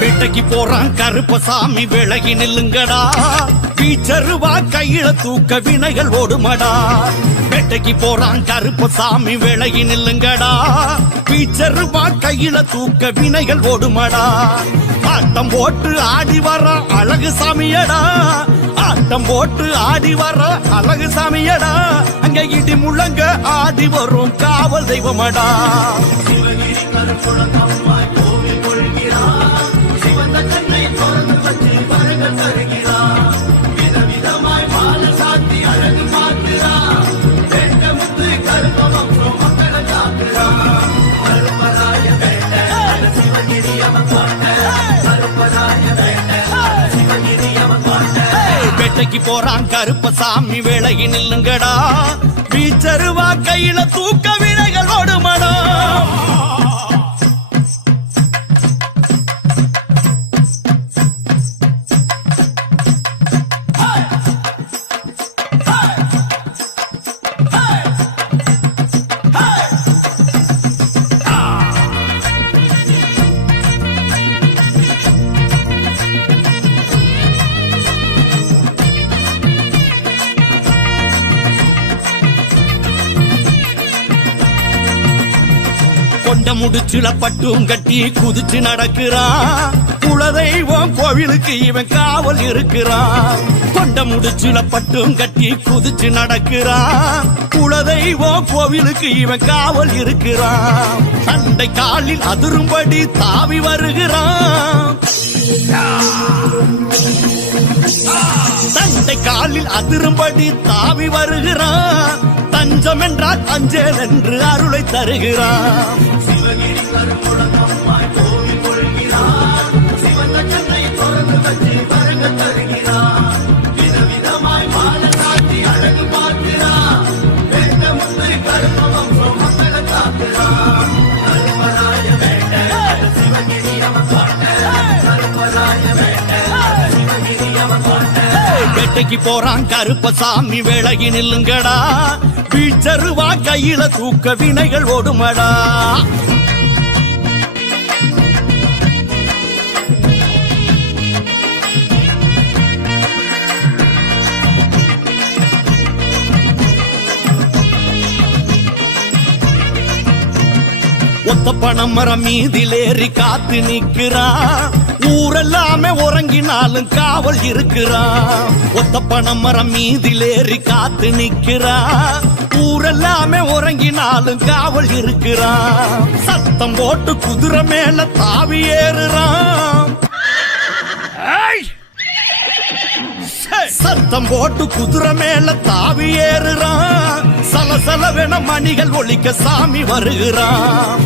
வேட்டைக்கு போறான் கருப்பசாமி விலகி நில்லுங்கடா பீச்சருவா கையில தூக்க வினைகள் ஓடுமடா வேட்டைக்கு போறான் கருப்பசாமி விலகி நில்லுங்கடா பீச்சருவா கையில தூக்க வினைகள் ஓடுமடா ஆட்டம் போட்டு ஆடி வர அழகு சாமியடா ஆட்டம் போட்டு ஆடி வர அழகு சாமியடா அங்க இடி முழங்க ஆடி வரும் காவல் தெய்வமடா சிவகிரி கருப்புலகம்மாய் கோவில் கொள்கிறார் சிவந்த கண்ணை திறந்து வச்சு வரங்கள் தருகிறார் விதவிதமாய் மாலை சாத்தி அழகு பார்க்கிறார் வேட்டமுத்து கருப்பம் மக்களை காக்கிறார் கருப்பராய வேட்ட சிவகிரி அவன் பாட்ட கருப்பராய வேட்ட சிவகிரி அவன் பாட்ட வேட்டைக்கு போறான் கருப்பசாமி விலகி நில்லுங்கடா பீச்சருவா கையில தூக்க வினைகள் ஓடுமடா கொண்ட முடிச்சுல பட்டும் கட்டி குதிச்சு நடக்கிறான் குலதெய்வம் கோவிலுக்கு இவன் காவல் இருக்கிறான் கொண்ட முடிச்சுல பட்டும் கட்டி குதிச்சு நடக்கிறான் குலதெய்வம் கோவிலுக்கு இவன் காவல் இருக்கிறான் சண்டை காலில் அதிரும்படி தாவி வருகிறான் தந்தை காலில் அதிரும்படி தாவி வருகிறான் தஞ்சம் என்றால் அஞ்சல் என்று அருளை தருகிறான் சிவகிரி கருப்புலகம்மாய் கோவில் கொள்கிறார் சிவந்த கண்ணை திறந்து வச்சு வரங்கள் தருகிறார் விதவிதமாய் மாலை சாத்தி அழகு பார்க்கிறார் வேட்டமுத்து கருப்பம் மக்களை காக்கிறார் கருப்பராய வேட்ட சிவகிரி அவன் பாட்ட கருப்பராய வேட்ட சிவகிரி அவன் பாட்ட வேட்டைக்கு போறான் கருப்பசாமி விலகி நில்லுங்கடா பீச்சருவா கையில தூக்க வினைகள் ஓடுமடா ஒத்த பணம் மரம் மீதிலேறி காத்து நிற்கிறான் ஊரெல்லாமே உறங்கினாலும் காவல் இருக்கிறான் ஒத்த பணம் மரம் மீதிலேறி காத்து நிற்கிறான் ஊரெல்லாமே உறங்கினாலும் காவல் இருக்கிறான் சத்தம் போட்டு குதிரை மேல தாவி ஏறுறான் சத்தம் போட்டு குதிரை மேல தாவி ஏறுறான் சலசலவென மணிகள் ஒலிக்க சாமி வருகிறான்